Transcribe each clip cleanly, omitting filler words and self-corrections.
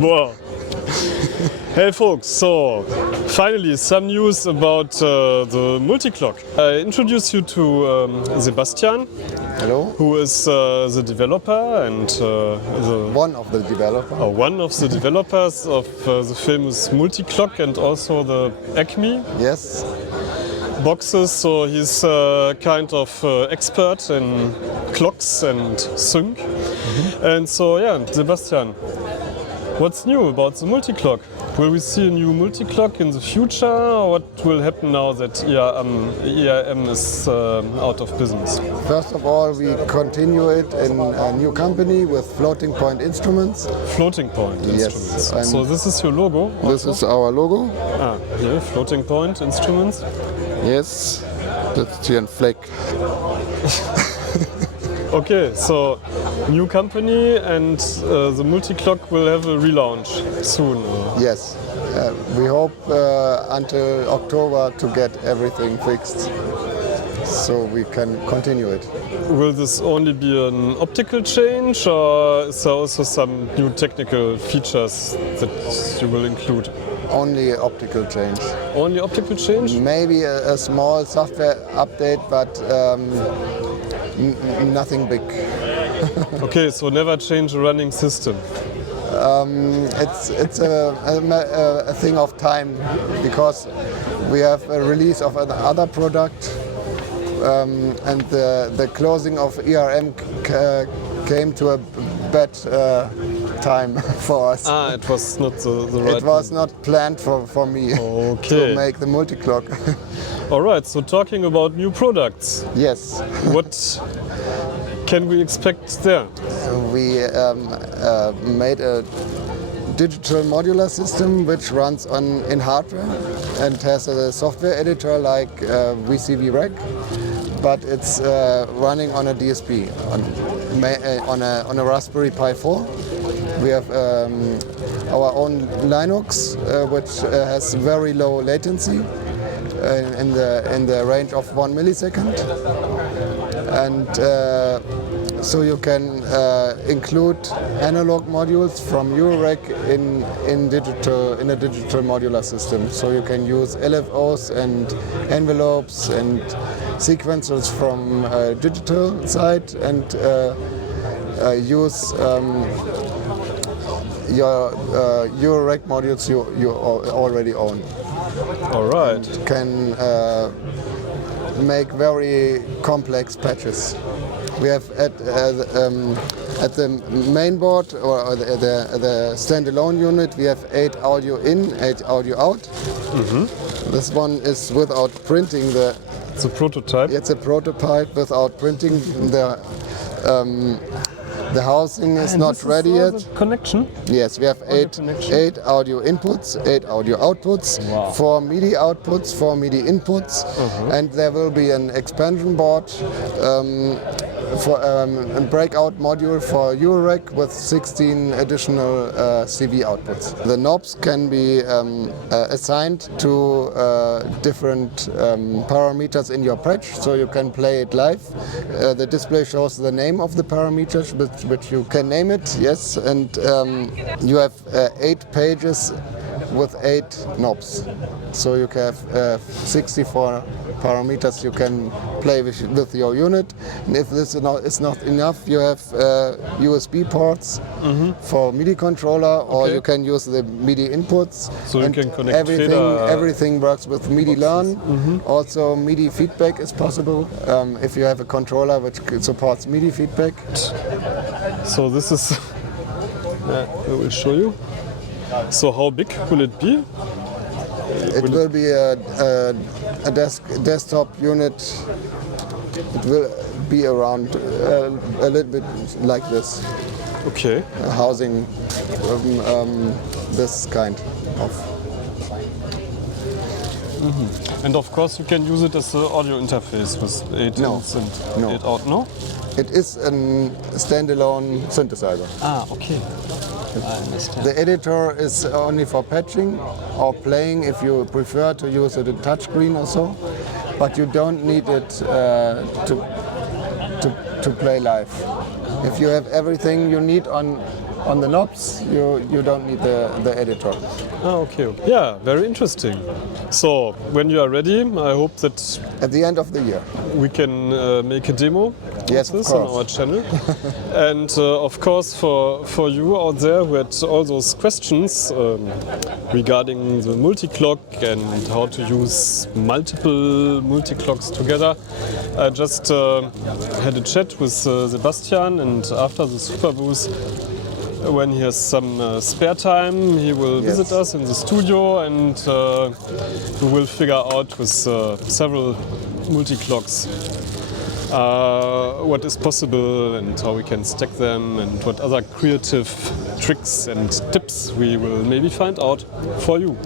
Wow. Hey folks, so finally some news about the Multiclock. I introduce you to Sebastian. Hello. Who is the developer and one of the developers of the famous Multiclock and also the Acme Yes. boxes. So he's kind of expert in clocks and sync. And so yeah, Sebastian, what's new about the Multiclock? Will we see a new Multiclock in the future, or what will happen now that E-RM is out of business? First of all, we continue it in a new company with Floatingpoint Instruments. Floatingpoint Instruments. Yes. So this is your logo? Also? This is our logo. Ah, here, Floatingpoint Instruments. Yes, that's the flag. Okay, so new company and the Multiclock will have a relaunch soon. Yes, we hope until October to get everything fixed so we can continue it. Will this only be an optical change, or is there also some new technical features that you will include? Only optical change. Only optical change? Maybe a small software update, but nothing big. Okay, so never change a running system. It's a thing of time, because we have a release of another product, and the closing of E-RM came to a bad time for us. Ah, it was not the right. It was not planned for me to make the Multiclock. All right, so talking about new products. Yes. What can we expect there? We made a digital modular system which runs in hardware and has a software editor like VCV Rack, but it's running on a DSP, on a Raspberry Pi 4. We have our own Linux, which has very low latency in the range of 1 millisecond, and so you can include analog modules from Eurorack in a digital modular system. So you can use LFOs and envelopes and sequencers from digital side and use your Eurorack modules you already own. All right. And can make very complex patches. We have at the main board or the standalone unit, we have 8 audio in, 8 audio out. This one is without printing It's a prototype. It's a prototype without printing. The housing is not ready yet. Connection? Yes, we have 8 audio inputs, 8 audio outputs, Wow. 4 MIDI outputs, 4 MIDI inputs, and there will be an expansion board for a breakout module for Eurorack with 16 additional CV outputs. The knobs can be assigned to different parameters in your patch, so you can play it live. The display shows the name of the parameters, which you can name it, yes, and you have 8 pages with 8 knobs. So you can have 64 parameters you can play with your unit. And if this is not enough, you have USB ports for MIDI controller, or you can use the MIDI inputs. So you can connect everything works with MIDI Learn. Also MIDI feedback is possible if you have a controller which supports MIDI feedback. So this is, I will show you. So how big will it be? It will be a desktop unit. It will be around a little bit like this. Okay. Housing this kind of. And of course you can use it as an audio interface with 8 ins and 8 out, no? It is a standalone synthesizer. Ah, okay. I understand. The editor is only for patching or playing if you prefer to use it in touchscreen or so, but you don't need it to play live. If you have everything you need on on the knobs, you don't need the editor. Ah, okay. Yeah, very interesting. So, when you are ready, I hope that At the end of the year. we can make a demo Yes, of of this on course. our channel. And of course, for you out there who had all those questions regarding the multi-clock and how to use multiple multi-clocks together, I just had a chat with Sebastian, and after the superbooth, when he has some spare time, he will Yes. visit us in the studio, and we will figure out with several multi-clocks what is possible and how we can stack them, and what other creative tricks and tips we will maybe find out for you.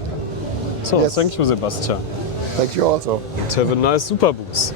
So, Yes. thank you, Sebastian. Thank you also. And have a nice superbooth.